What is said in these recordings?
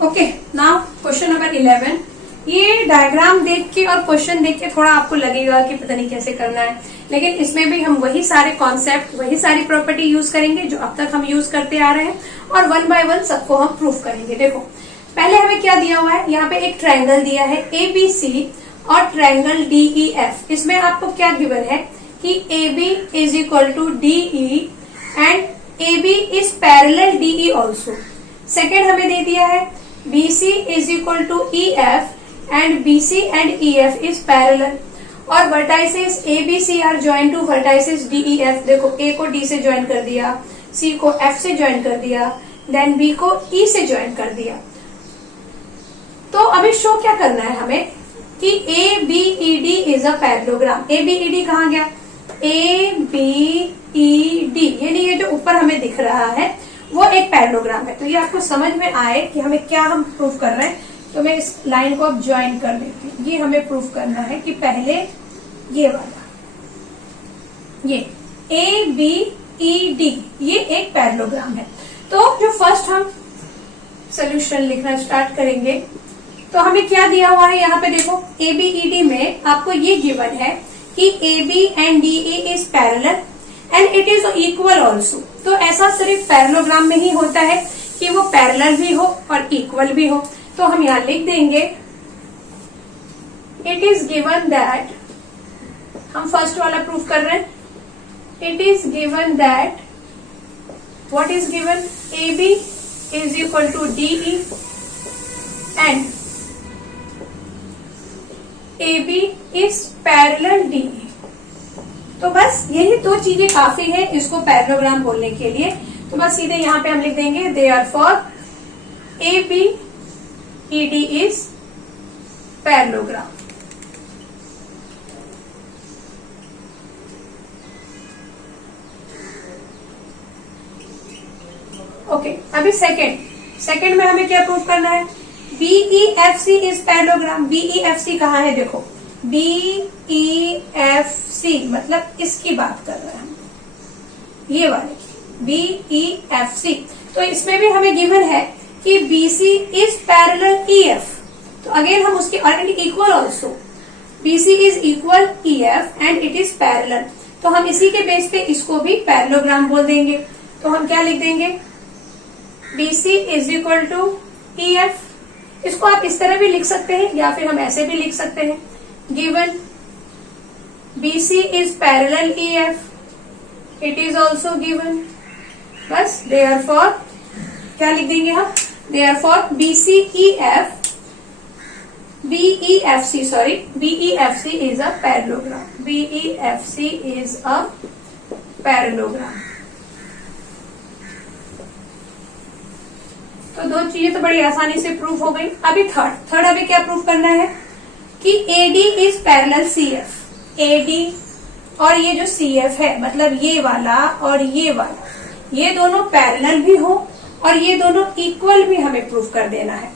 Okay, now question number 11। ये diagram देख के और क्वेश्चन देख के थोड़ा आपको लगेगा कि पता नहीं कैसे करना है, लेकिन इसमें भी हम वही सारे कॉन्सेप्ट, वही सारी प्रॉपर्टी यूज करेंगे जो अब तक हम यूज करते आ रहे हैं, और वन बाय वन सबको हम प्रूफ करेंगे। देखो, पहले हमें क्या दिया हुआ है, यहाँ पे एक ट्रायंगल दिया है ABC और ट्रायंगल DEF। इसमें आपको क्या गिवन है कि AB is equal to DE and AB is parallel DE also. Second हमें दे दिया है BC is equal to EF and BC and EF is parallel, और vertices ABC are join to vertices DEF। देखो, A को D से join कर दिया, C को F से ज्वाइन कर दिया, देन B को E से ज्वाइन कर दिया। तो अभी शो क्या करना है हमें कि ABED is a parallelogram. ABED कहाँ गया? ABED, ये नहीं, ये जो ऊपर हमें दिख रहा है वो एक पैरेललोग्राम है। तो ये आपको समझ में आए कि हमें क्या हम प्रूफ कर रहे हैं, तो मैं इस लाइन को अब ज्वाइन कर देती हूँ। ये हमें प्रूफ करना है कि पहले ये वाला, ये ABED, ये एक पैरेललोग्राम है। तो जो फर्स्ट हम सोल्यूशन लिखना स्टार्ट करेंगे, तो हमें क्या दिया हुआ है यहाँ पे देखो, ABED में आपको ये गिवन है कि AB and DE is parallel and it is equal also. तो ऐसा सिर्फ पैरेललोग्राम में ही होता है कि वो पैरेलल भी हो और इक्वल भी हो। तो हम यहाँ लिख देंगे इट इज गिवन दैट, हम फर्स्ट वाला प्रूफ कर रहे हैं, it is given that, what is given, AB is equal to DE and AB is parallel DE। तो बस यही दो चीजें काफी है इसको पैरेललोग्राम बोलने के लिए। तो बस सीधे यहाँ पे हम लिख देंगे therefore ABED is parallelogram. Okay, अभी सेकंड में हमें क्या प्रूफ करना है, BEFC इज पैरेललोग्राम। BEFC कहाँ है, देखो BEFC मतलब इसकी बात कर रहे हैं हम, ये वाले BEFC। तो इसमें भी हमें गिवन है कि BC इज पैरेलल EF। तो अगेन हम उसके and equal also, BC is equal EF and it is parallel. तो हम इसी के बेस पे इसको भी पैरेललोग्राम बोल देंगे। तो हम क्या लिख देंगे, BC is equal to EF। इसको आप इस तरह भी लिख सकते हैं या फिर हम ऐसे भी लिख सकते हैं, given BC is parallel EF, it is also given। बस therefore क्या लिख देंगे हम, therefore BEFC is a parallelogram। BEFC is a parallelogram। तो दो चीजें तो बड़ी आसानी से प्रूफ हो गई। अभी थर्ड अभी क्या प्रूफ करना है कि AD is parallel CF। AD और ये जो CF है, मतलब ये वाला और ये वाला, ये दोनों पैरेलल भी हो और ये दोनों इक्वल भी हमें प्रूफ कर देना है।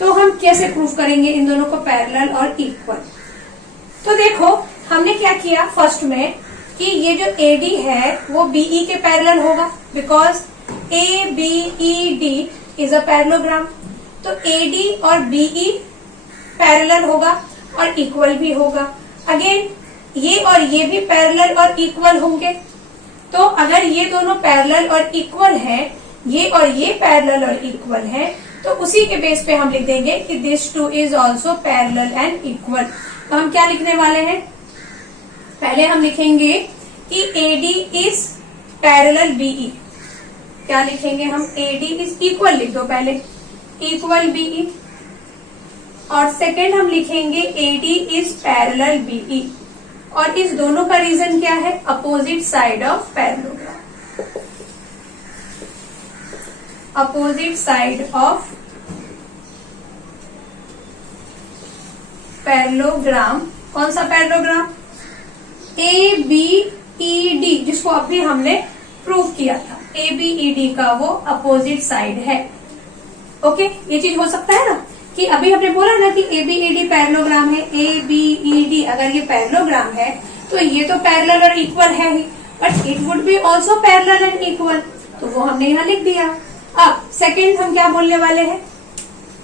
तो हम कैसे प्रूफ करेंगे इन दोनों को पैरेलल और इक्वल? तो देखो, हमने क्या किया फर्स्ट में कि ये जो AD है वो BE के पैरेलल होगा, because ABED is a parallelogram. तो AD और BE पैरेलल होगा और इक्वल भी होगा। अगेन ये और ये भी पैरेलल और इक्वल होंगे। तो अगर ये दोनों पैरेलल और इक्वल हैं, ये और ये पैरेलल और इक्वल है, तो उसी के बेस पे हम लिख देंगे कि this two is also parallel and equal. तो हम क्या लिखने वाले हैं, पहले हम लिखेंगे कि AD इज पैरेलल BE। क्या लिखेंगे हम, AD इज इक्वल, लिख दो पहले, इक्वल BE। और सेकेंड हम लिखेंगे AD इज पैरेलल BE। और इस दोनों का रीजन क्या है, opposite side of parallelogram. Opposite side of parallelogram. कौन सा पैरेललोग्राम, ABED, जिसको अभी हमने प्रूफ किया था। ABED का वो अपोजिट साइड है। ओके, ये चीज हो सकता है ना कि अभी हमने बोला ना कि ABED पैरेललोग्राम है। ABED अगर ये पैरेललोग्राम है तो ये तो पैरेलल और इक्वल है ही, but it would be also parallel and equal. तो वो हमने यहाँ लिख दिया। अब सेकेंड हम क्या बोलने वाले हैं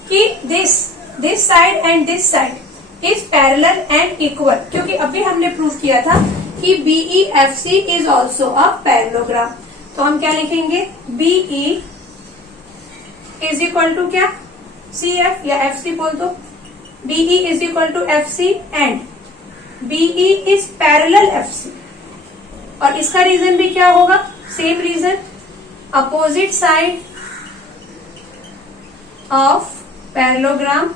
कि this side and this side is parallel and equal, क्योंकि अभी हमने प्रूव किया था कि BEFC is also a parallelogram. तो हम क्या लिखेंगे, BE इज इक्वल टू क्या, CF या FC बोल दो, BE is equal to FC and BE is parallel FC। और इसका रीजन भी क्या होगा, same reason, opposite side of parallelogram.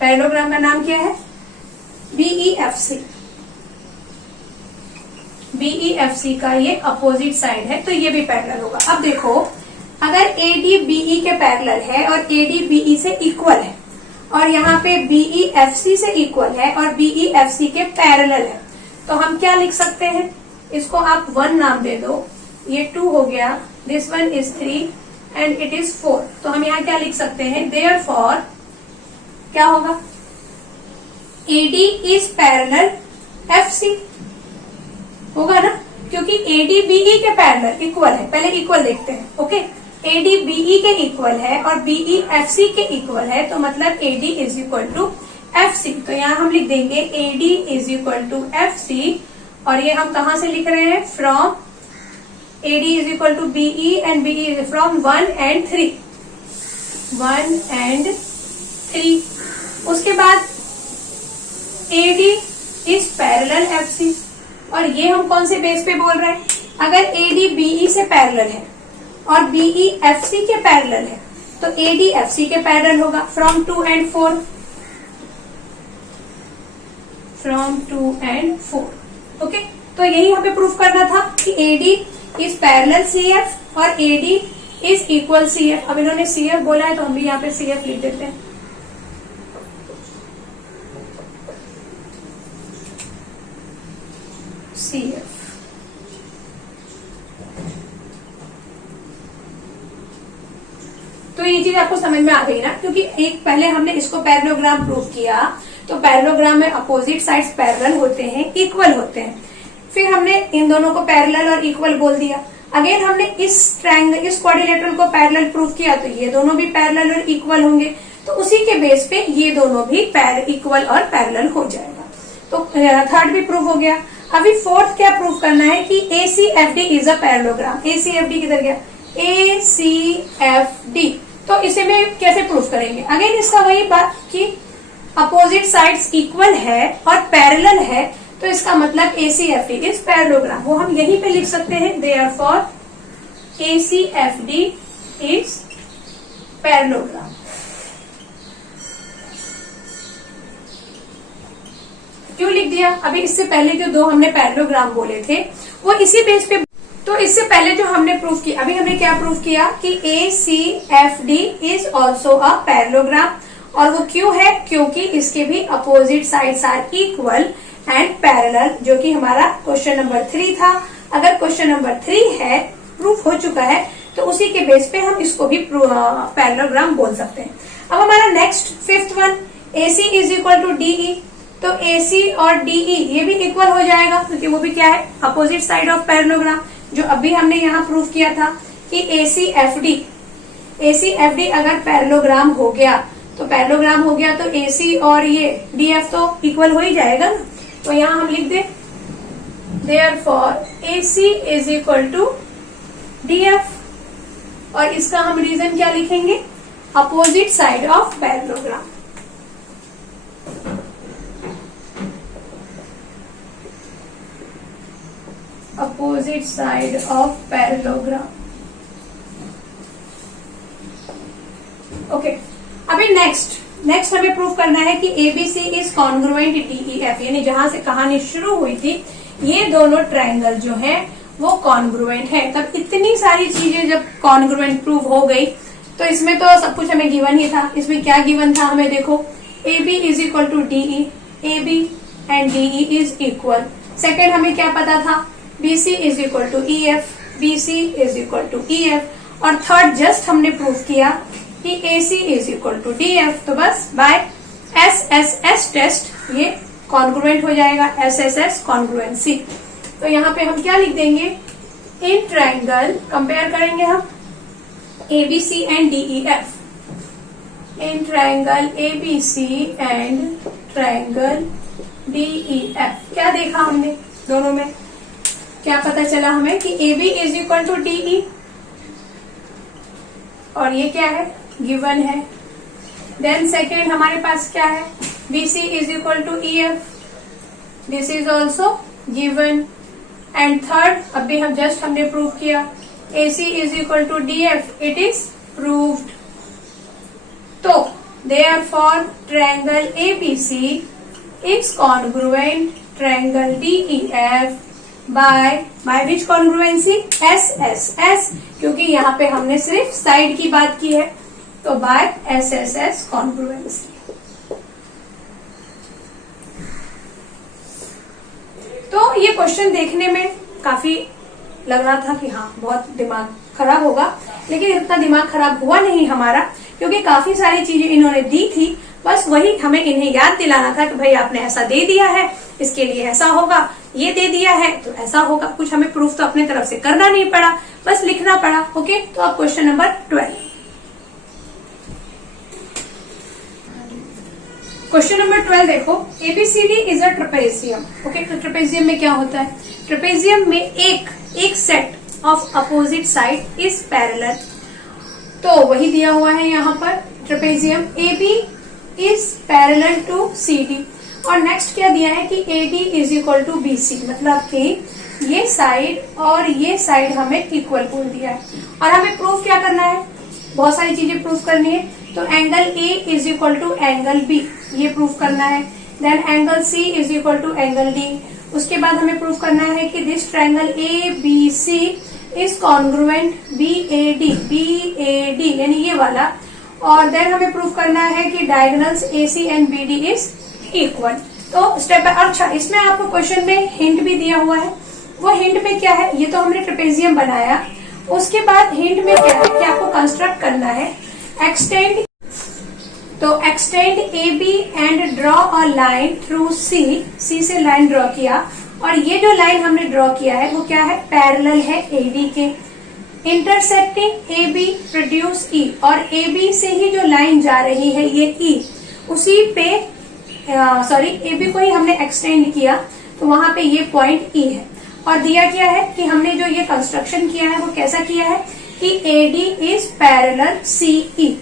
Parallelogram का नाम क्या है, BEFC। BEFC का ये अपोजिट साइड है, तो ये भी पैरेलल होगा। अब देखो, अगर AD BE के पैरेलल है और AD BE से इक्वल है, और यहाँ पे BEFC से इक्वल है और BEFC के पैरेलल है, तो हम क्या लिख सकते हैं, इसको आप 1 नाम दे दो, ये 2 हो गया, this one is 3 and it is 4। तो हम यहाँ क्या लिख सकते हैं, देयरफॉर क्या होगा, AD इज पैरेलल FC होगा ना, क्योंकि AD BE के पैरेलल इक्वल है। पहले इक्वल देखते हैं, ओके। AD BE के इक्वल है और BE FC के इक्वल है, तो मतलब AD is equal to FC। तो यहाँ हम लिख देंगे AD is equal to FC, और ये हम कहाँ से लिख रहे हैं, from AD is equal to BE and BE from 1 and 3, 1 and 3। उसके बाद AD इज पैरेलल FC, और ये हम कौन से बेस पे बोल रहे हैं, अगर AD BE से पैरेलल है और BE FC के पैरेलल है, तो AD FC के पैरेलल होगा, from 2 and 4, from 2 and 4, okay. तो यही हमें प्रूफ करना था कि AD इज पैरेलल CF और AD इज इक्वल CF। अब इन्होंने CF बोला है, तो हम भी यहाँ पे CF लिख देते हैं। CF, तो ये चीज आपको समझ में आ गई ना, क्योंकि एक पहले हमने इसको पैरेललोग्राम प्रूव किया, तो पैरेललोग्राम में अपोजिट साइड्स पैरेलल होते हैं, इक्वल होते हैं। फिर हमने इन दोनों को पैरेलल और इक्वल बोल दिया। अगेन हमने इस ट्रायंगल, इस क्वाड्रिलेटरल को पैरेलल प्रूव किया, तो ये दोनों भी पैरेलल और इक्वल होंगे, तो उसी के बेस पे ये दोनों भी इक्वल और पैरेलल हो जाएगा। तो थर्ड भी प्रूव हो गया। अभी फोर्थ क्या प्रूव करना है कि ACFD is a parallelogram. ACFD किधर गया, ACFD, तो इसे में कैसे प्रूव करेंगे, अगेन इसका वही बात कि अपोजिट साइड्स इक्वल है और पैरेलल है, तो इसका मतलब ACFD इज पैरेललोग्राम। वो हम यहीं पे लिख सकते हैं, देयरफॉर ACFD इज पैरेललोग्राम। क्यों लिख दिया, अभी इससे पहले जो 2 हमने पैरेललोग्राम बोले थे वो इसी बेस पे, तो इससे पहले जो हमने प्रूफ किया, अभी हमने क्या प्रूफ किया कि ACFD is also a parallelogram, और वो क्यों है, क्योंकि इसके भी opposite sides are equal and parallel, जो कि हमारा क्वेश्चन नंबर 3 था। अगर क्वेश्चन नंबर 3 है, प्रूफ हो चुका है, तो उसी के बेस पे हम इसको भी पैरेललोग्राम बोल सकते हैं। अब हमारा next 5th one, AC is equal to DE, तो AC और DE ये भी इक्वल हो जाएगा, क्योंकि वो भी क्या है, अपोजिट साइड ऑफ पैरेललोग्राम, जो अभी हमने यहाँ प्रूफ किया था कि ACFD अगर पैरेललोग्राम हो गया, तो पैरेललोग्राम हो गया तो AC और ये DF तो इक्वल हो ही जाएगा ना। तो यहाँ हम लिख दे, therefore AC is equal to DF, और इसका हम रीजन क्या लिखेंगे, opposite side of parallelogram. Opposite side of parallelogram, okay. अभी नेक्स्ट हमें प्रूफ करना है कि ABC इज कॉन्ग्रुएंट DEF, यानी जहां से कहानी शुरू हुई थी, ये दोनों ट्रायंगल जो है वो कॉन्ग्रुएंट है। तब इतनी सारी चीजें जब कॉन्ग्रुएंट प्रूव हो गई, तो इसमें तो सब कुछ हमें गिवन ही था। इसमें क्या गिवन था हमें, देखो, AB is equal to DE, AB and DE is equal. Second हमें क्या पता था, BC is equal to EF, BC is equal to EF, और थर्ड जस्ट हमने प्रूव किया कि AC is equal to DF। तो बस बाय SSS टेस्ट ये कॉन्ग्रुएंट हो जाएगा, SSS कॉन्ग्रुएंसी। तो यहाँ पे हम क्या लिख देंगे, इन ट्रायंगल, कंपेयर करेंगे हम, ABC and DEF, in triangle ABC and triangle DEF, क्या देखा हमने दोनों में? क्या पता चला हमें कि AB is equal to DE, और ये क्या है, गिवन है। देन सेकेंड हमारे पास क्या है, BC is equal to EF, this is also given. And third अभी हमने प्रूव किया, AC is equal to DF, it is proved. तो therefore triangle ABC is congruent triangle DEF by which congruency, SSS, क्योंकि यहाँ पे हमने सिर्फ side की बात की है, तो बाय SSS कॉन्ग्रुएंसी। तो ये क्वेश्चन देखने में काफी लग रहा था कि हाँ बहुत दिमाग खराब होगा, लेकिन इतना दिमाग खराब हुआ नहीं हमारा, क्योंकि काफी सारी चीजें इन्होंने दी थी। बस वही हमें इन्हें याद दिलाना था कि भाई आपने ऐसा दे दिया है, इसके लिए ऐसा होगा, ये दे दिया है तो ऐसा होगा। कुछ हमें प्रूफ तो अपने तरफ से करना नहीं पड़ा, बस लिखना पड़ा। ओके, तो अब क्वेश्चन नंबर 12। क्वेश्चन नंबर 12 देखो, ABCD is a trapezium. Okay, तो ट्रेपेजियम में क्या होता है, ट्रेपेजियम में एक set of opposite side is parallel, तो वही दिया हुआ है यहाँ पर। Trapezium AB is parallel to CD, और नेक्स्ट क्या दिया है कि AD is equal to BC, मतलब कि ये साइड और ये साइड हमें इक्वल बोल दिया है। और हमें प्रूफ क्या करना है, बहुत सारी चीजें प्रूफ करनी है। तो angle A is equal to angle B, ये प्रूफ करना है। Then angle C is equal to angle D। उसके बाद हमें प्रूफ करना है कि this triangle ABC is congruent BAD यानी ये वाला। और देन हमें प्रूफ करना है कि diagonals AC and BD is equal. तो स्टेप बाय, अच्छा इसमें आपको क्वेश्चन में हिंट भी दिया हुआ है। वो हिंट में क्या है, ये तो हमने ट्रेपेजियम बनाया, उसके बाद हिंट में क्या है कि आपको कंस्ट्रक्ट करना है एक्सटेंड। तो extend AB and draw a line through C से लाइन ड्रॉ किया, और ये जो लाइन हमने ड्रॉ किया है वो क्या है, पैरेलल है AD के। इंटरसेक्टिंग AB प्रोड्यूस E, और AB से ही जो लाइन जा रही है ये E, उसी पे AB को ही हमने एक्सटेंड किया, तो वहां पे ये पॉइंट E है। और दिया क्या है कि हमने जो ये कंस्ट्रक्शन किया है वो कैसा किया है कि AD इज पैरेलल CE।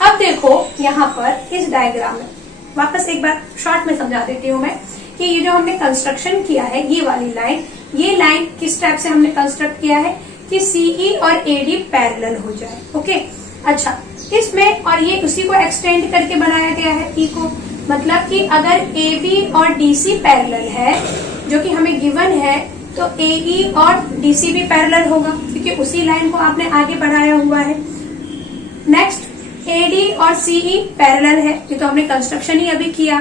अब देखो यहाँ पर इस डायग्राम में वापस एक बार शॉर्ट में समझा देती हूँ मैं कि ये जो हमने कंस्ट्रक्शन किया है, ये वाली लाइन, ये लाइन किस टाइप से हमने कंस्ट्रक्ट किया है कि CE और AD पैरेलल हो जाए। ओके, अच्छा इसमें और ये उसी को एक्सटेंड करके बनाया गया है E को, मतलब कि अगर AB और DC पैरेलल है जो कि हमें गिवन है, तो AE और DC भी पैरेलल होगा क्योंकि उसी लाइन को आपने आगे बढ़ाया हुआ है। नेक्स्ट AD और CE पैरेलल है, ये तो हमने कंस्ट्रक्शन ही अभी किया।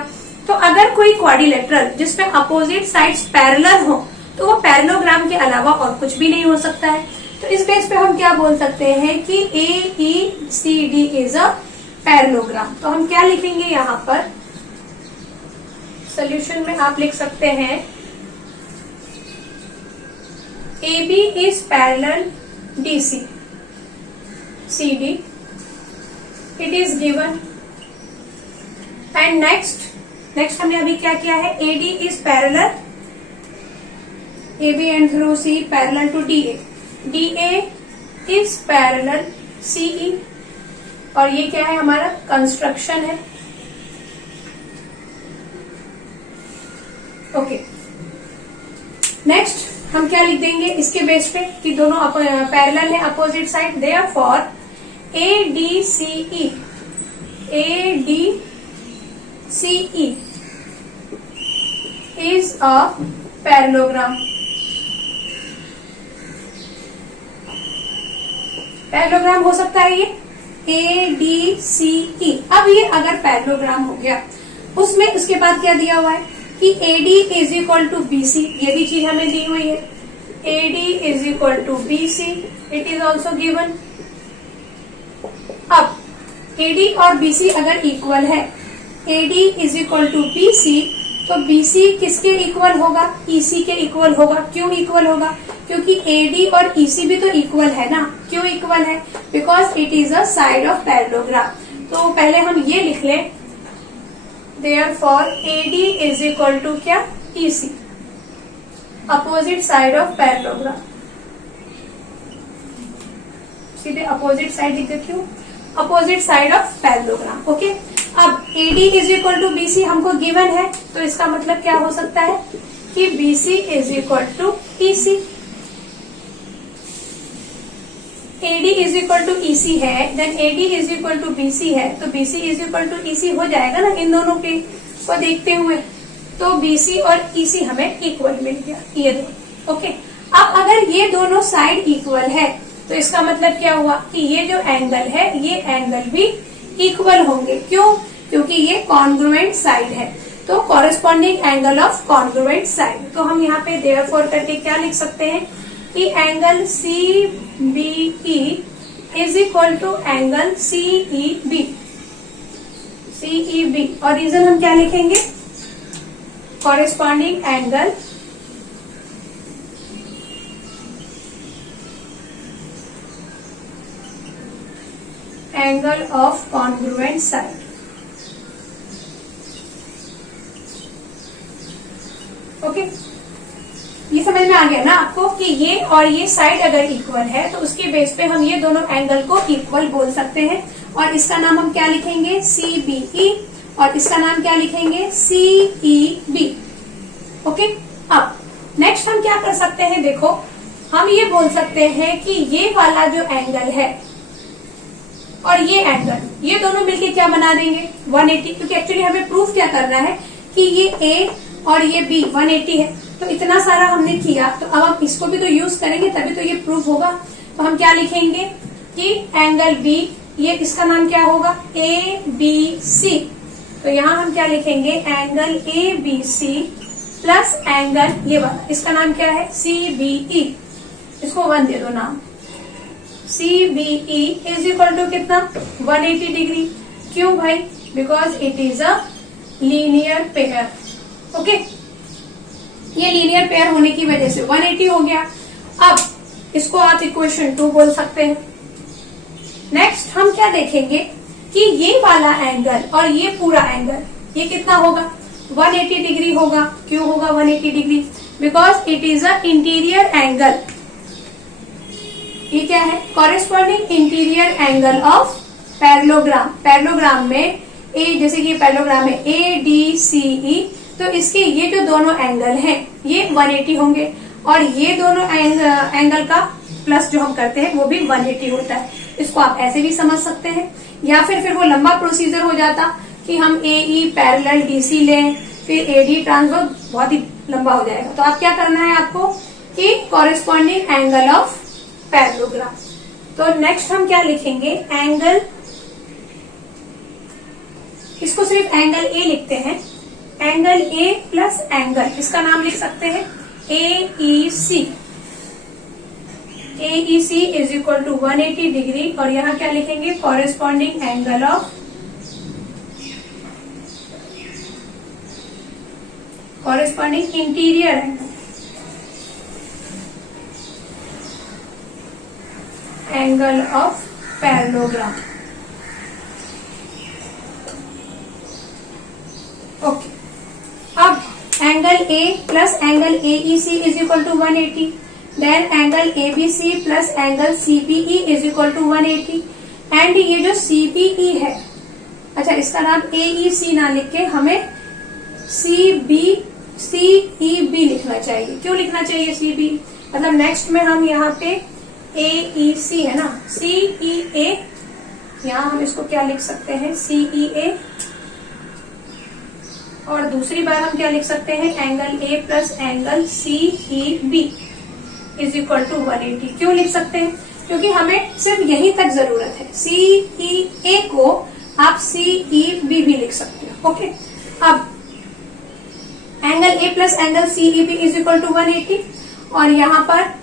तो अगर कोई क्वाड्रिलेटरल जिसमें अपोजिट साइड्स पैरेलल हो तो वो पैरेललोग्राम के अलावा और कुछ भी नहीं हो सकता है। तो इस बेस पे हम क्या बोल सकते हैं कि AECD इज अ पैरेललोग्राम। तो हम क्या लिखेंगे यहाँ पर, सोल्यूशन में आप लिख सकते हैं AB is parallel DC, CD, it is given। and next हमने अभी क्या किया है, AD is parallel AB and through C parallel to DA, DA is parallel CE, और ये क्या है हमारा कंस्ट्रक्शन है। ओके, नेक्स्ट हम क्या लिख देंगे इसके बेस पे कि दोनों पैरेलल है opposite side, therefore ADCE is a parallelogram. Parallelogram हो सकता है ये ADCE। अब ये अगर पैरेललोग्राम हो गया, उसमें उसके बाद क्या दिया हुआ है कि AD is equal to BC, ये भी चीज हमें दी हुई है। AD is equal to BC, it is also given. अब AD और BC अगर इक्वल है, AD is equal to BC, तो BC किसके इक्वल होगा? EC के इक्वल होगा। क्यों इक्वल होगा? क्योंकि AD और EC भी तो इक्वल है ना। क्यों इक्वल है? Because it is a side of parallelogram. तो पहले हम ये लिख लें, therefore AD is equal to क्या? EC, opposite side of parallelogram. सीधे अपोजिट साइड लिख देती हूँ, opposite side of parallelogram. Okay, अब AD is equal to BC हमको गिवन है, तो इसका मतलब क्या हो सकता है कि BC is equal to EC। AD is equal to EC है, then AD is equal to BC है, तो BC is equal to EC हो जाएगा ना इन दोनों के को देखते हुए। तो BC और EC हमें इक्वल मिल गया, ये दो। ओके, अब अगर ये दोनों साइड इक्वल है तो इसका मतलब क्या हुआ कि ये जो एंगल है ये एंगल भी इक्वल होंगे। क्यों? क्योंकि ये कॉन्ग्रुएंट साइड है, तो corresponding angle of congruent side. तो हम यहाँ पे देयरफॉर करके क्या लिख सकते हैं कि angle CBE is equal to angle CEB। और रीजन हम क्या लिखेंगे? Corresponding angle of congruent side. Okay, ये समझ में आ गया ना आपको कि ये और ये साइड अगर इक्वल है तो उसके बेस पे हम ये दोनों एंगल को इक्वल बोल सकते हैं। और इसका नाम हम क्या लिखेंगे? CBE, और इसका नाम क्या लिखेंगे? CEB। ओके, अब नेक्स्ट हम क्या कर सकते हैं? देखो, हम ये बोल सकते हैं कि ये वाला जो एंगल है और ये एंगल, ये दोनों मिलके क्या बना देंगे? 180। क्योंकि एक्चुअली हमें प्रूफ क्या करना है कि ये A और ये B 180 है। तो इतना सारा हमने किया, तो अब हम इसको भी तो यूज करेंगे, तभी तो ये प्रूफ होगा। तो हम क्या लिखेंगे कि एंगल B, ये इसका नाम क्या होगा? ABC। तो यहाँ हम क्या लिखेंगे? एंगल ABC प्लस एंगल ये वाला, इसका नाम क्या है? CBE। इसको 1 दे दो नाम। CBE इज इक्वल टू कितना? 180 डिग्री। क्यों भाई? Because it is a linear pair. Okay, ये लीनियर पेयर होने की वजह से 180 हो गया। अब इसको आप इक्वेशन 2 बोल सकते हैं। नेक्स्ट हम क्या देखेंगे कि ये वाला एंगल और ये पूरा एंगल, ये कितना होगा? 180 डिग्री होगा। क्यों होगा 180 degree? Because it is a interior angle. ये क्या है? Corresponding interior angle of parallelogram. Parallelogram में ए, जैसे कि पैरेललोग्राम में ADCE, तो इसके ये जो दोनों एंगल हैं ये 180 होंगे, और ये दोनों एंगल का प्लस जो हम करते हैं वो भी 180 होता है। इसको आप ऐसे भी समझ सकते हैं, या फिर वो लंबा प्रोसीजर हो जाता कि हम AE पैरेलल DC लें, फिर AD ट्रांसवर्स, बहुत ही लंबा हो जाएगा। तो आप क्या करना है आपको कि कॉरेस्पॉन्डिंग एंगल ऑफ पैरेललोग्राम। तो नेक्स्ट हम क्या लिखेंगे? एंगल, इसको सिर्फ एंगल A लिखते हैं। एंगल A प्लस एंगल, इसका नाम लिख सकते हैं AEC। AEC is equal to 180 degree, और यहाँ क्या लिखेंगे? Corresponding angle of corresponding interior angle of parallelogram. Okay, अब angle A plus angle AEC is equal to 180, then angle ABC plus angle CBE is equal to 180, and ये जो CBE है, अच्छा इसका नाम AEC ना लिख के हमें CEB लिखना चाहिए। क्यों लिखना चाहिए CB? मतलब नेक्स्ट में हम यहाँ पे AEC है ना, CEA, यहाँ हम इसको क्या लिख सकते हैं? CEA, और दूसरी बार हम क्या लिख सकते हैं? Angle A plus angle CEB is equal to 180। क्यों लिख सकते हैं? क्योंकि हमें सिर्फ यहीं तक जरूरत है। CEA को आप CEB भी लिख सकते हो। ओके, अब angle A plus angle CEB is equal to 180, और यहाँ पर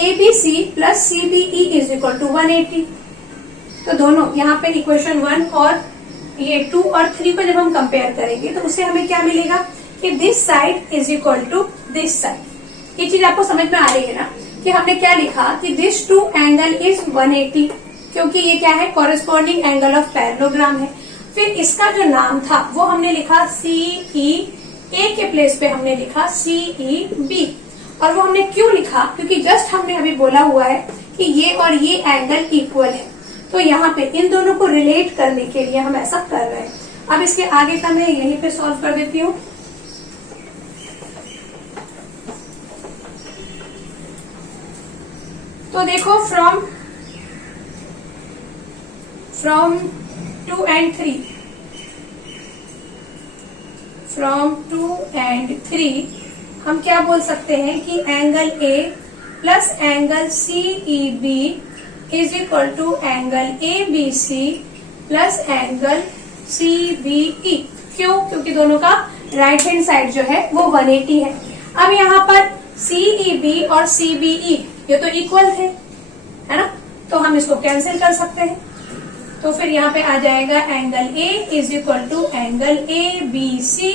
ABC plus CBE is equal to 180। तो दोनों यहाँ पे इक्वेशन 1 और ये 2 और 3 को जब हम कंपेयर करेंगे तो उससे हमें क्या मिलेगा कि this side is equal to this side. ये चीज आपको समझ में आ रही है ना कि हमने क्या लिखा कि दिस टू एंगल इज 180, क्योंकि ये क्या है, कॉरेस्पॉन्डिंग एंगल ऑफ पैरेललोग्राम है। फिर इसका जो नाम था वो हमने लिखा CE, ए के प्लेस पे हमने लिखा CEB। और वो हमने क्यों लिखा, क्योंकि जस्ट हमने अभी बोला हुआ है कि ये और ये एंगल इक्वल है, तो यहाँ पे इन दोनों को रिलेट करने के लिए हम ऐसा कर रहे हैं। अब इसके आगे का मैं यहीं पे सॉल्व कर देती हूँ। तो देखो फ्रॉम 2 and 3, फ्रॉम 2 and 3 हम क्या बोल सकते हैं कि angle A plus angle CEB is equal to angle ABC plus angle CBE। क्यों? क्योंकि दोनों का राइट हैंड साइड जो है वो 180 है। अब यहाँ पर CEB और CBE ये तो इक्वल थे, है ना, तो हम इसको कैंसिल कर सकते हैं। तो फिर यहाँ पे आ जाएगा angle A is equal to angle ABC।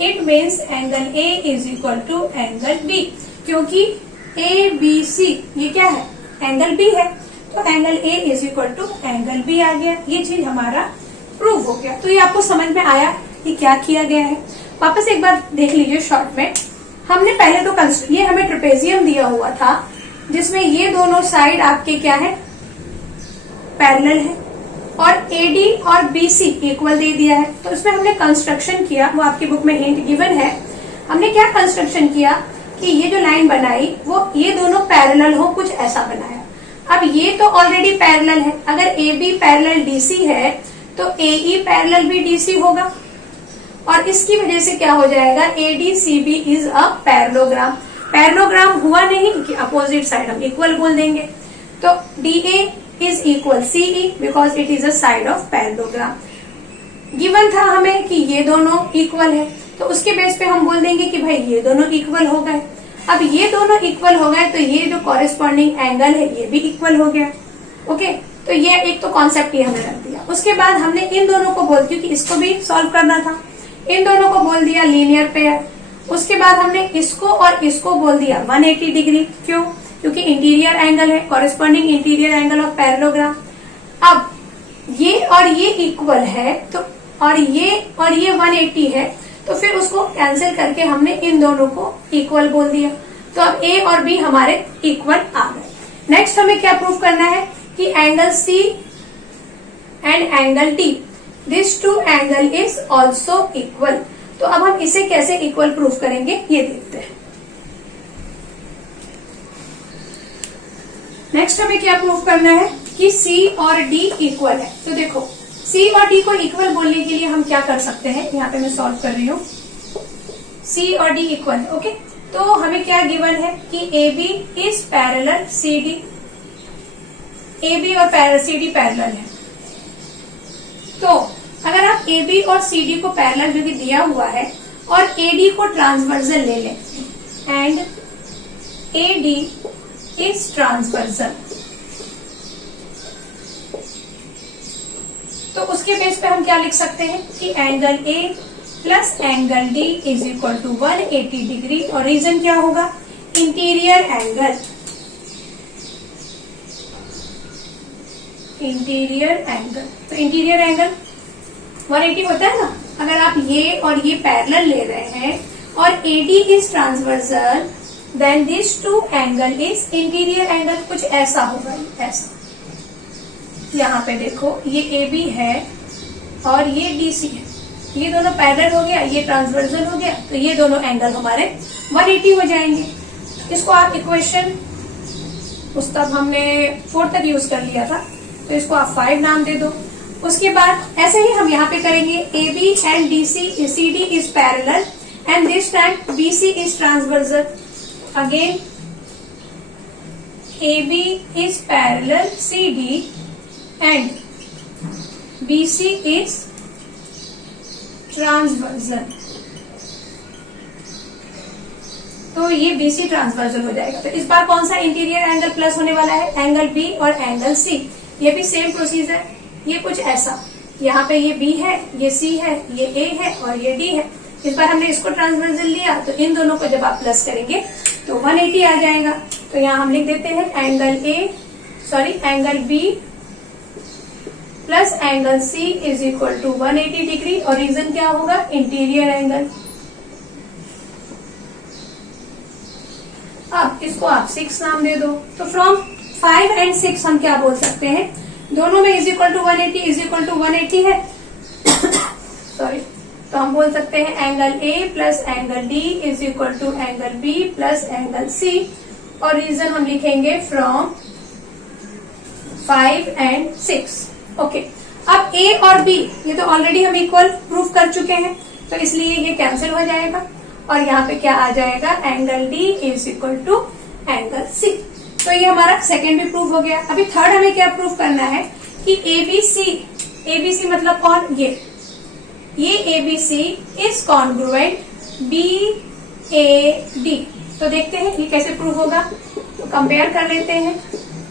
It means angle A is equal to angle B, क्योंकि ABC ये क्या है, एंगल B है, तो angle A is equal to angle B आ गया। ये चीज हमारा प्रूव हो गया। तो ये आपको समझ में आया कि क्या किया गया है। वापस एक बार देख लीजिए शॉर्ट में। हमने पहले तो ये हमें ट्रेपेजियम दिया हुआ था जिसमें ये दोनों साइड आपके क्या है, पैरेलल है, और AD और BC इक्वल दे दिया है। तो इसमें हमने कंस्ट्रक्शन किया, वो आपकी बुक में हिंट गिवन है। हमने क्या कंस्ट्रक्शन किया कि ये जो लाइन बनाई वो ये दोनों पैरेलल हो, कुछ ऐसा बनाया। अब ये तो ऑलरेडी पैरेलल है, अगर AB पैरेलल DC है तो AE पैरेलल भी DC होगा, और इसकी वजह से क्या हो जाएगा, ADCB is a parallelogram. Parallelogram हुआ नहीं कि अपोजिट साइड हम इक्वल बोल देंगे, तो DA is equal CE because it is a side of parallelogram। Given था हमें कि ये दोनों इक्वल है, तो उसके बेस पे हम बोल देंगे कि भाई ये दोनों इक्वल हो गए। अब ये दोनों इक्वल हो गए तो ये जो कॉरेस्पॉन्डिंग एंगल है ये भी इक्वल हो गया। ओके, तो ये एक तो कॉन्सेप्ट ये हमने रख दिया। उसके बाद हमने इन दोनों को बोल, क्योंकि इसको भी सॉल्व करना था, इन दोनों को बोल दिया लीनियर पेयर। उसके बाद हमने इसको और इसको बोल दिया 180 डिग्री। क्यों? क्योंकि इंटीरियर एंगल है, corresponding interior angle of parallelogram. अब ये और ये इक्वल है, तो और ये 180 है, तो फिर उसको कैंसिल करके हमने इन दोनों को इक्वल बोल दिया। तो अब A और B हमारे इक्वल आ गए। नेक्स्ट हमें क्या प्रूव करना है कि angle C and angle D, this two angle is also equal. तो अब हम इसे कैसे इक्वल प्रूव करेंगे ये देखते हैं। नेक्स्ट हमें क्या प्रूव करना है कि C और D इक्वल है। तो देखो C और D को इक्वल बोलने के लिए हम क्या कर सकते हैं, यहाँ पे मैं सॉल्व कर रही हूँ। C और D इक्वल है, ओके। तो हमें क्या गिवन है कि AB is parallel CD, AB और CD पैरेलल है। तो अगर आप AB और CD को पैरेलल जो कि दिया हुआ है और AD को ट्रांसवर्सल ले लें एंड AD इज ट्रांसवर्सल, तो उसके बेस पे हम क्या लिख सकते हैं कि angle A plus angle D is equal to 180 degree. और रीजन क्या होगा, इंटीरियर एंगल, इंटीरियर एंगल। तो इंटीरियर एंगल 180 होता है ना। अगर आप ये और ये पैरेलल ले रहे हैं और AD is transversal, then this two angle is interior angle. कुछ ऐसा होगा, ऐसा। यहाँ पे देखो ये AB है और ये DC है, ये दोनों पैरेलल हो गया, ये ट्रांसवर्सल हो गया, तो ये दोनों एंगल हमारे 180 हो जाएंगे। इसको आप इक्वेशन उस तक हमने 4 तक यूज कर लिया था, तो इसको आप 5 नाम दे दो। उसके बाद ऐसे ही हम यहाँ पे करेंगे, AB and CD is parallel and this time BC is transversal. Again AB is parallel CD and BC is transversal. तो ये BC ट्रांसवर्सल हो जाएगा। तो इस बार कौन सा इंटीरियर एंगल प्लस होने वाला है, एंगल B और एंगल C। ये भी सेम प्रोसीजर, ये कुछ ऐसा, यहाँ पे ये B है, ये C है, ये A है और ये D है। इस बार हमने इसको ट्रांसवर्सल लिया, तो इन दोनों को जब आप प्लस करेंगे तो 180 आ जाएगा। तो यहाँ हम लिख देते हैं angle B plus angle C is equal to 180 degree, और रीजन क्या होगा, इंटीरियर एंगल। अब इसको आप 6 नाम दे दो, तो फ्रॉम 5 एंड 6 हम क्या बोल सकते हैं, दोनों में इज इक्वल टू 180 है सॉरी, तो हम बोल सकते हैं angle A plus angle D is equal to angle B plus angle C, और रीजन हम लिखेंगे फ्रॉम 5 एंड 6। ओके, अब ए और बी ये तो ऑलरेडी हम इक्वल प्रूफ कर चुके हैं, तो इसलिए ये कैंसिल हो जाएगा, और यहाँ पे क्या आ जाएगा, angle D is equal to angle C. तो ये हमारा सेकेंड भी प्रूफ हो गया। अभी थर्ड हमें क्या प्रूफ करना है कि एबीसी मतलब कौन, ये ABC is congruent B A D. तो देखते हैं ये कैसे प्रूफ होगा, तो कंपेयर कर लेते हैं।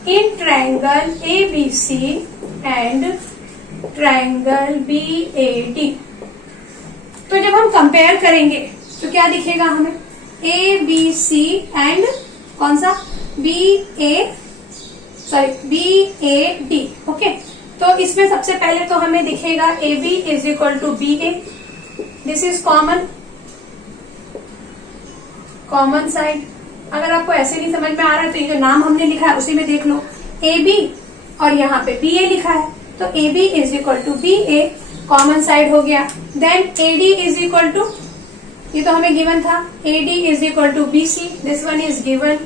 In triangle ABC and triangle B A D, तो जब हम कंपेयर करेंगे तो क्या दिखेगा हमें, ए बी सी एंड कौन सा, बी ए डी। ओके, तो इसमें सबसे पहले तो हमें दिखेगा A B is equal to B A, this is common side. अगर आपको ऐसे नहीं समझ में आ रहा है तो ये जो नाम हमने लिखा है उसी में देख लो, ए बी और यहाँ पे बी ए लिखा है, तो A B is equal to B A, common side हो गया। Then A D is equal to, ये तो हमें गिवन था, A D is equal to B C, this one is given,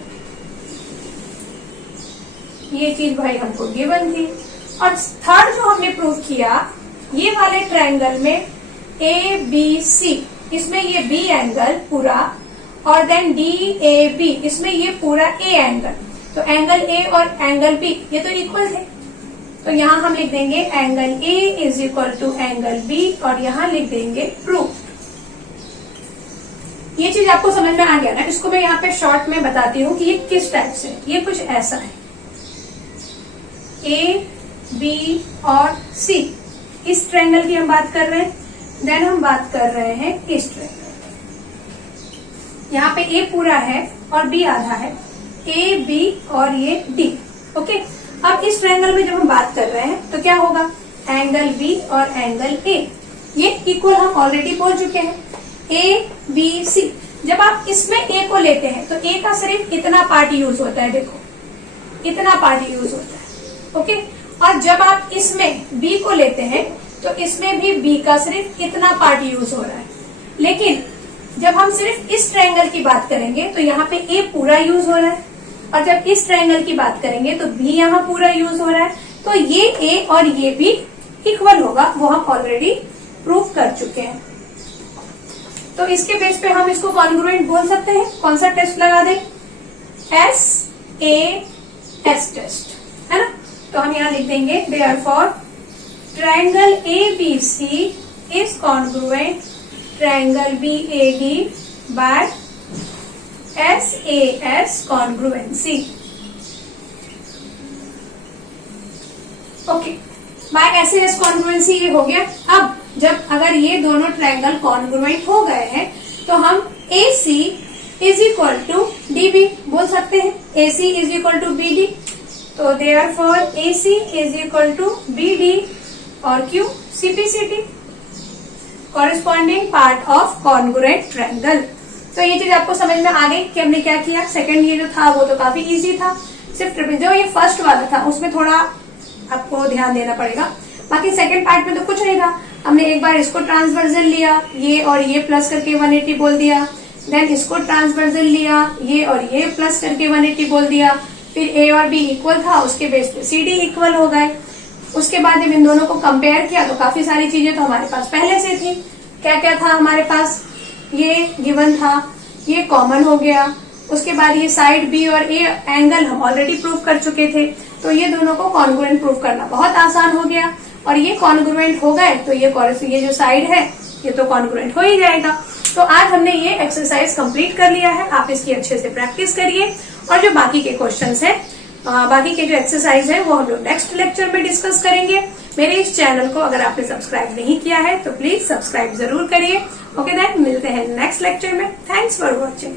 ये चीज भाई हमको गिवन थी। और थर्ड जो हमने प्रूव किया, ये वाले ट्रायंगल में ए बी सी, इसमें ये बी एंगल पूरा, और देन डी ए बी, इसमें ये पूरा ए एंगल, तो एंगल ए और एंगल बी ये तो इक्वल थे, तो यहाँ हम लिख देंगे angle A is equal to angle B, और यहाँ लिख देंगे प्रूफ। ये चीज आपको समझ में आ गया ना, इसको मैं यहाँ पे शॉर्ट में बताती हूँ कि ये किस टाइप से, ये कुछ ऐसा है, ए बी और सी, इस ट्रायंगल की हम बात कर रहे हैं। देन हम बात कर रहे हैं इस ट्रायंगल, यहाँ पे ए पूरा है और बी आधा है, ए बी और ये डी। ओके, अब इस ट्रायंगल में जब हम बात कर रहे हैं तो क्या होगा, एंगल बी और एंगल ए ये इक्वल हम ऑलरेडी बोल चुके हैं, ए बी सी। जब आप इसमें ए को लेते हैं तो ए का सिर्फ इतना पार्ट यूज होता है, देखो इतना पार्ट यूज होता है। ओके, और जब आप इसमें बी को लेते हैं तो इसमें भी बी का सिर्फ इतना पार्ट यूज हो रहा है। लेकिन जब हम सिर्फ इस ट्रायंगल की बात करेंगे तो यहाँ पे ए पूरा यूज हो रहा है, और जब इस ट्रायंगल की बात करेंगे तो बी यहाँ पूरा यूज हो रहा है, तो ये ए और ये बी इक्वल होगा, वो हम ऑलरेडी प्रूफ कर चुके हैं। तो इसके बेस पे हम इसको कॉन्ग्रुएंट बोल सकते हैं। कौन सा टेस्ट लगा दें, एस टेस्ट, है ना। तो हम यहाँ लिख देंगे therefore triangle A B C is congruent triangle B A D by SAS congruency. Okay, by SAS congruency ये हो गया। अब जब अगर ये दोनों ट्रायंगल कॉन्ग्रुएंट हो गए हैं तो हम AC is equal to DB बोल सकते हैं, AC is equal to BD। तो therefore AC is equal to BD और Q CPCT, corresponding part of congruent triangle. तो ये चीज आपको समझ में आ गई कि हमने क्या किया। सेकंड ये जो था वो तो काफी इजी था, सिर्फ जो ये फर्स्ट वाला था उसमें थोड़ा आपको ध्यान देना पड़ेगा, बाकी सेकंड पार्ट में तो कुछ नहीं था। हमने एक बार इसको ट्रांसवर्जल लिया, ये और ये प्लस करके 180 बोल दिया, देन इसको ट्रांसवर्जल लिया, ये और ये प्लस करके 180 बोल दिया, फिर ए और बी इक्वल था, उसके बेस पे CD इक्वल हो गए। उसके बाद जब इन दोनों को कंपेयर किया तो काफी सारी चीजें तो हमारे पास पहले से थी। क्या क्या था हमारे पास, ये गिवन था, ये कॉमन हो गया, उसके बाद ये साइड बी और ए एंगल हम ऑलरेडी प्रूव कर चुके थे, तो ये दोनों को कॉन्ग्रुएंट प्रूव करना बहुत आसान हो गया। और ये कॉन्ग्रुएंट हो गए तो ये जो साइड है ये तो कॉन्ग्रुएंट हो ही जाएगा। तो आज हमने ये एक्सरसाइज कंप्लीट कर लिया है, आप इसकी अच्छे से प्रैक्टिस करिए, और जो बाकी के क्वेश्चंस हैं, बाकी के जो एक्सरसाइज है वो हम लोग नेक्स्ट लेक्चर में डिस्कस करेंगे। मेरे इस चैनल को अगर आपने सब्सक्राइब नहीं किया है तो प्लीज सब्सक्राइब जरूर करिए ओके देन मिलते हैं नेक्स्ट लेक्चर में। Thanks for watching.